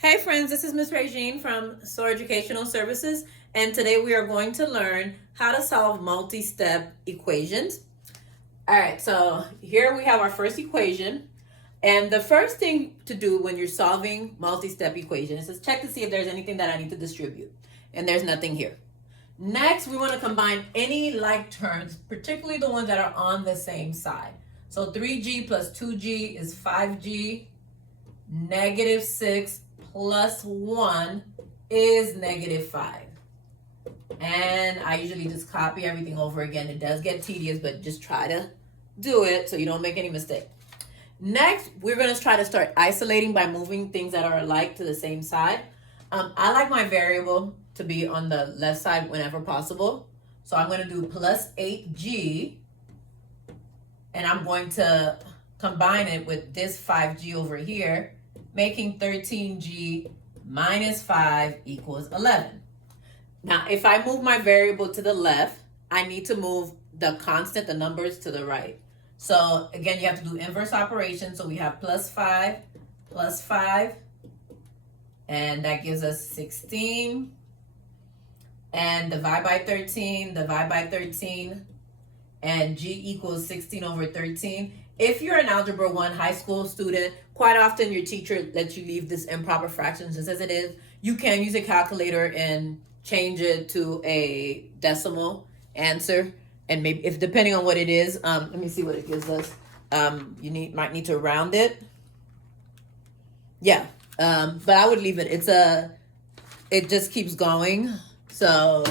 Hey friends, this is Miss Regine from SOAR Educational Services, and today we are going to learn how to solve multi-step equations. All right, so here we have our first equation, and the first thing to do when you're solving multi-step equations is check to see if there's anything that I need to distribute, and there's nothing here. Next, we want to combine any like terms, particularly the ones that are on the same side. So 3g plus 2g is 5g, negative 6 plus 1 is negative 5. And I usually just copy everything over again. It does get tedious, but just try to do it so you don't make any mistake. Next, we're going to try to start isolating by moving things that are alike to the same side. I like my variable to be on the left side whenever possible. So I'm going to do plus 8g, and I'm going to combine it with this 5g over here, making 13g minus 5 equals 11. Now, if I move my variable to the left, I need to move the constant, the numbers, to the right. So again, you have to do inverse operations. So we have plus 5, and that gives us 16. And divide by 13, and g equals 16 over 13. If you're an Algebra 1 high school student, quite often your teacher lets you leave this improper fractions just as it is. You can use a calculator and change it to a decimal answer. And maybe, if depending on what it is, let me see what it gives us. You might need to round it. Yeah, but I would leave it. It just keeps going. So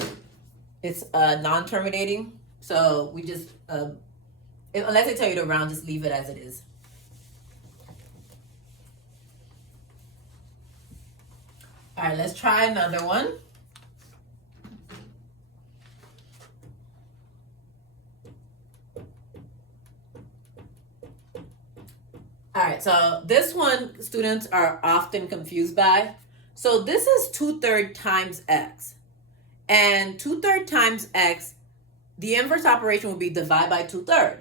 it's non-terminating. So we just, unless they tell you to round, just leave it as it is. All right, let's try another one. All right, so this one students are often confused by. So this is 2/3 times x. And 2/3 times x, the inverse operation would be divide by 2/3,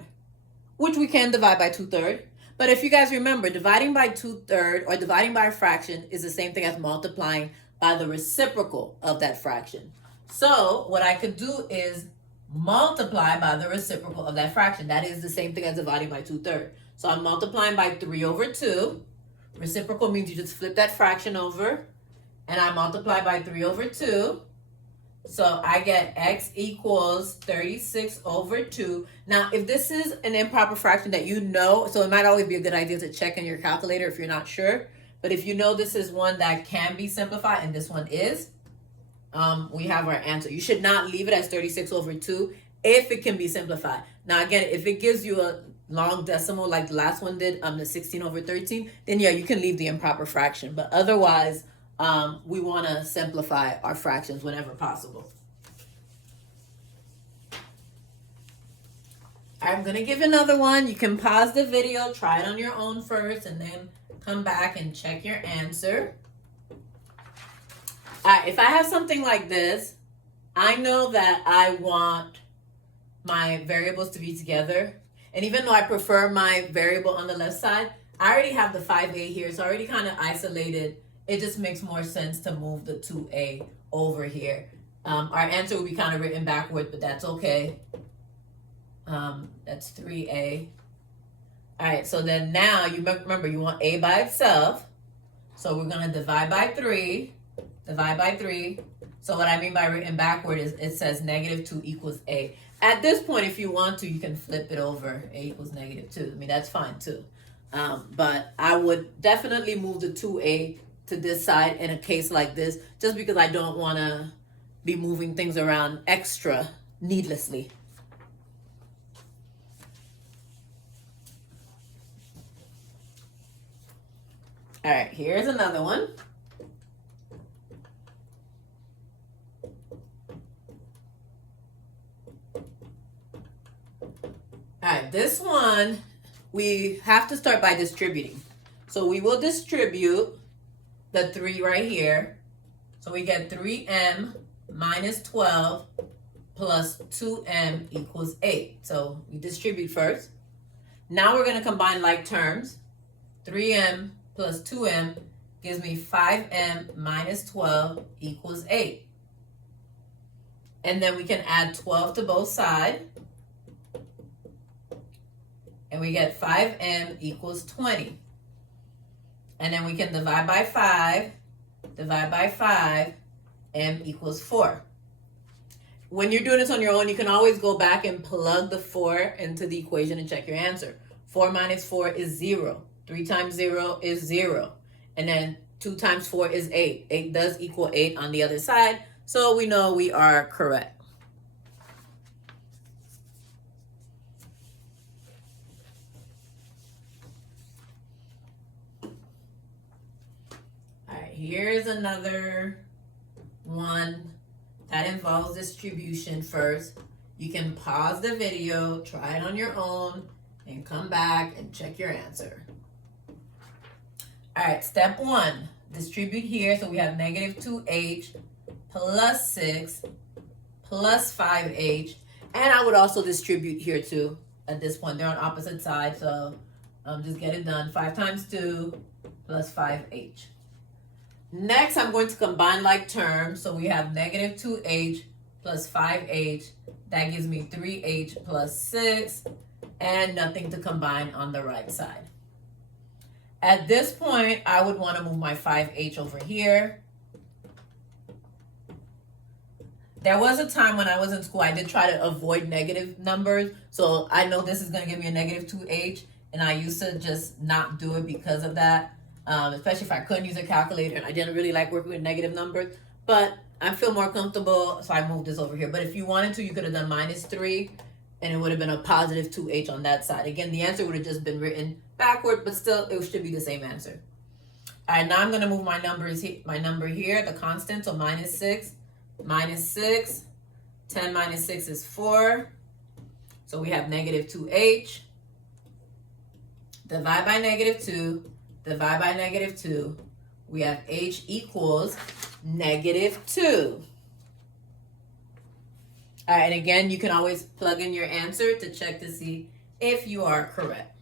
which we can divide by 2/3. But if you guys remember, dividing by 2/3 or dividing by a fraction is the same thing as multiplying by the reciprocal of that fraction. So what I could do is multiply by the reciprocal of that fraction. That is the same thing as dividing by 2/3. So I'm multiplying by 3 over 2. Reciprocal means you just flip that fraction over, and I multiply by 3 over 2. So I get x equals 36 over 2. Now, if this is an improper fraction that you know, so it might always be a good idea to check in your calculator if you're not sure. But if you know this is one that can be simplified, and this one is, we have our answer. You should not leave it as 36 over 2 if it can be simplified. Now, again, if it gives you a long decimal like the last one did, the 16 over 13, then yeah, you can leave the improper fraction. But otherwise, we want to simplify our fractions whenever possible. I'm going to give another one. You can pause the video, try it on your own first, and then come back and check your answer. All right, if I have something like this, I know that I want my variables to be together. And even though I prefer my variable on the left side, I already have the 5a here, so I already kind of isolated. It just makes more sense to move the 2a over here. Our answer will be kind of written backward, but that's okay. That's 3a. All right, so then now you remember you want a by itself. So we're going to divide by 3. So what I mean by written backward is it says negative 2 equals a. At this point, if you want to, you can flip it over. A equals negative 2. I mean, that's fine too. But I would definitely move the 2a to this side in a case like this, just because I don't want to be moving things around extra needlessly. All right, here's another one. All right, this one, we have to start by distributing. So we will distribute the 3 right here. So we get 3m minus 12 plus 2m equals 8. So we distribute first. Now we're going to combine like terms. 3m plus 2m gives me 5m minus 12 equals 8. And then we can add 12 to both sides. And we get 5m equals 20. And then we can divide by 5, m equals 4. When you're doing this on your own, you can always go back and plug the 4 into the equation and check your answer. 4 minus 4 is 0. 3 times 0 is 0. And then 2 times 4 is 8. 8 does equal 8 on the other side, so we know we are correct. All right, here's another one that involves distribution first. You can pause the video, try it on your own, and come back and check your answer. All right, step 1, distribute here. So we have negative 2h plus 6 plus 5h. And I would also distribute here too at this point. They're on opposite sides, so just get it done. 5 times 2 plus 5h. Next, I'm going to combine like terms. So we have negative 2h plus 5h. That gives me 3h plus 6. And nothing to combine on the right side. At this point, I would want to move my 5h over here. There was a time when I was in school, I did try to avoid negative numbers. So I know this is going to give me a negative 2h. And I used to just not do it because of that. Especially if I couldn't use a calculator and I didn't really like working with negative numbers. But I feel more comfortable, so I moved this over here. But if you wanted to, you could have done minus 3, and it would have been a positive 2h on that side. Again, the answer would have just been written backward, but still, it should be the same answer. All right, now I'm going to move my number here, the constant, so minus 6. 10 minus 6 is 4. So we have negative 2h. Divide by negative 2. Divide by negative 2. We have h equals negative 2. All right, and again, you can always plug in your answer to check to see if you are correct.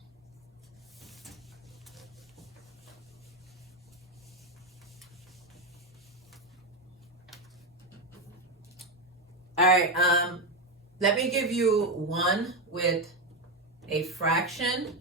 All right, let me give you one with a fraction.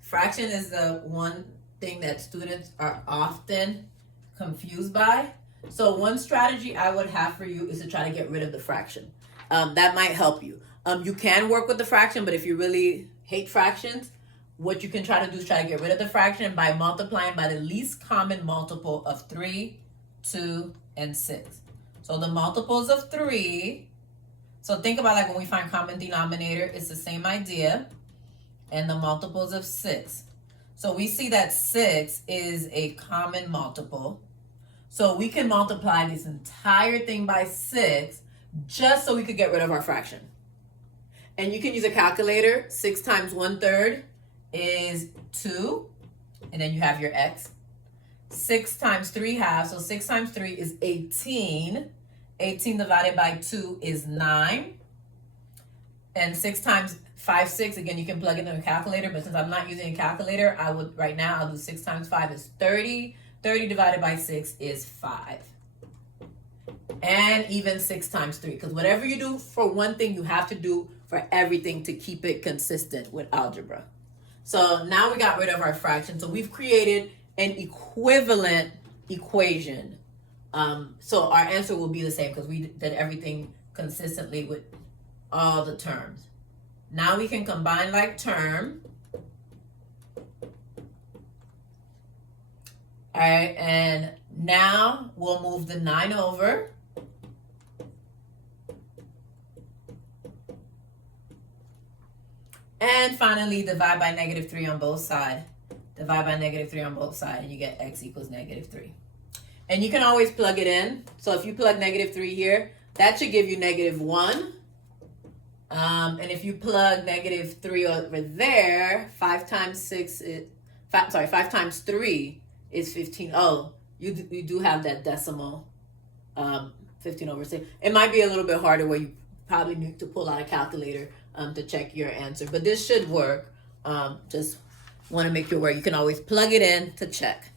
Fraction is the one thing that students are often confused by. So one strategy I would have for you is to try to get rid of the fraction. That might help you. You can work with the fraction, but if you really hate fractions, what you can try to do is try to get rid of the fraction by multiplying by the least common multiple of 3, 2, and 6. So the multiples of 3, so think about like when we find common denominator, it's the same idea. And the multiples of 6. So we see that 6 is a common multiple. So we can multiply this entire thing by 6 just so we could get rid of our fraction. And you can use a calculator. 6 times 1/3 is 2. And then you have your x. 6 times 3 halves. So 6 times 3 is 18. 18 divided by 2 is 9. And 6 times 5, 6, again, you can plug it in a calculator, but since I'm not using a calculator, right now, I'll do 6 times 5 is 30. 30 divided by 6 is 5. And even 6 times 3, because whatever you do for one thing, you have to do for everything to keep it consistent with algebra. So now we got rid of our fraction. So we've created an equivalent equation. So our answer will be the same because we did everything consistently with all the terms. Now we can combine like term. All right, and now we'll move the 9 over. And finally, divide by negative 3 on both sides. Divide by negative 3 on both sides, and you get x equals negative 3. And you can always plug it in. So if you plug negative 3 here, that should give you negative 1. And if you plug negative 3 over there, 5 times 3 is 15. Oh, you do have that decimal, 15 over 6. It might be a little bit harder where you probably need to pull out a calculator to check your answer. But this should work. Just want to make you aware. You can always plug it in to check.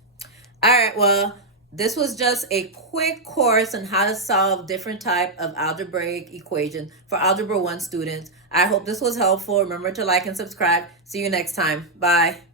All right, well, this was just a quick course on how to solve different type of algebraic equation for Algebra 1 students. I hope this was helpful. Remember to like and subscribe. See you next time. Bye.